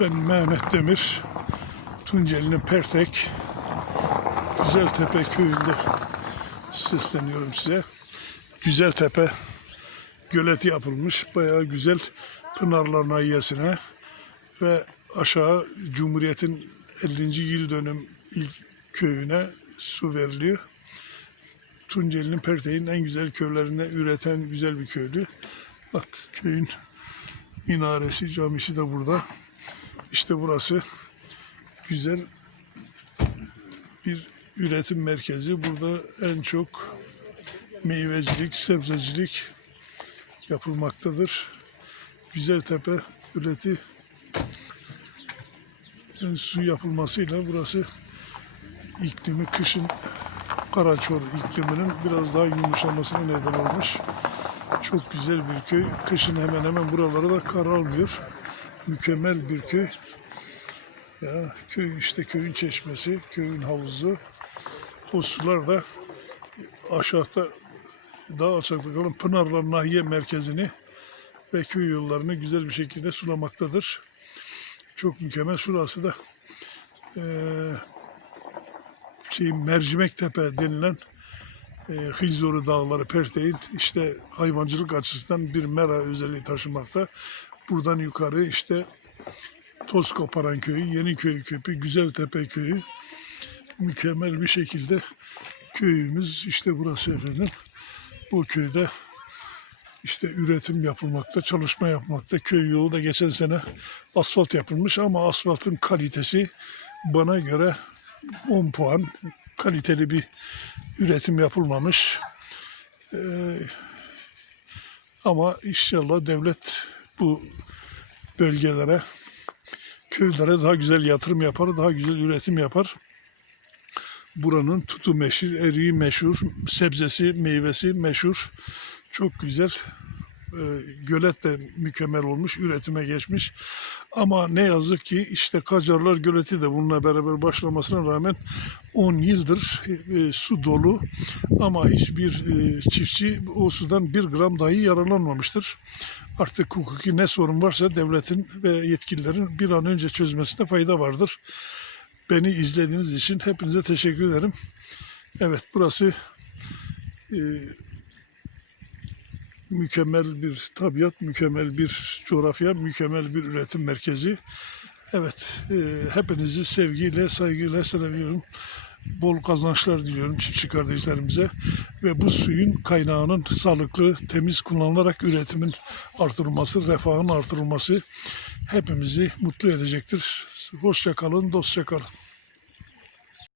Ben Mehmet Demir, Tunceli'nin Pertek, Güzeltepe köyünde sesleniyorum size. Güzeltepe göleti yapılmış. Bayağı güzel Pınarlar Nahiyesi'ne ve aşağı Cumhuriyet'in 50. yıl dönüm ilk köyüne su veriliyor. Tunceli'nin Pertek'in en güzel köylerine üreten güzel bir köydü. Bak köyün minaresi, camisi de burada. İşte burası güzel bir üretim merkezi. Burada en çok meyvecilik, sebzecilik yapılmaktadır. Güzeltepe üreti su yapılmasıyla burası iklimi kışın Karaçor ikliminin biraz daha yumuşamasına neden olmuş. Çok güzel bir köy. Kışın hemen hemen buralara da kar almıyor. Mükemmel bir köy. Ya köy işte köyün çeşmesi, köyün havuzu. O sular da aşağıda daha alçakta kalan Pınarlar Nahiye merkezini ve köy yollarını güzel bir şekilde sulamaktadır. Çok mükemmel. Şurası da eee şey Mercimek Tepe denilen e, Hınzoru Dağları Perteğin işte hayvancılık açısından bir mera özelliği taşımakta. Buradan yukarı işte Toz Koparan Köyü, Yeniköy Köpü, Güzeltepe Köyü mükemmel bir şekilde köyümüz işte burası efendim. Bu köyde işte üretim yapılmakta, çalışma yapmakta. Köy yolu da geçen sene asfalt yapılmış ama asfaltın kalitesi bana göre 10 puan kaliteli bir üretim yapılmamış. Ee, ama inşallah devlet bu bölgelere, köylere daha güzel yatırım yapar, daha güzel üretim yapar. Buranın tutu meşhur, eriği meşhur, sebzesi, meyvesi meşhur. Çok güzel. Ee, gölet de mükemmel olmuş, üretime geçmiş. Ama ne yazık ki işte Kacarlar Göleti de bununla beraber başlamasına rağmen 10 yıldır e, su dolu ama hiçbir e, çiftçi o sudan bir gram dahi yararlanmamıştır. Artık hukuki ne sorun varsa devletin ve yetkililerin bir an önce çözmesinde fayda vardır. Beni izlediğiniz için hepinize teşekkür ederim. Evet burası e, mükemmel bir tabiat, mükemmel bir coğrafya, mükemmel bir üretim merkezi. Evet, e, hepinizi sevgiyle, saygıyla selamlıyorum. Bol kazançlar diliyorum çiftçi kardeşlerimize ve bu suyun kaynağının sağlıklı, temiz kullanılarak üretimin artırılması, refahın artırılması hepimizi mutlu edecektir. Hoşça kalın, dostça kalın.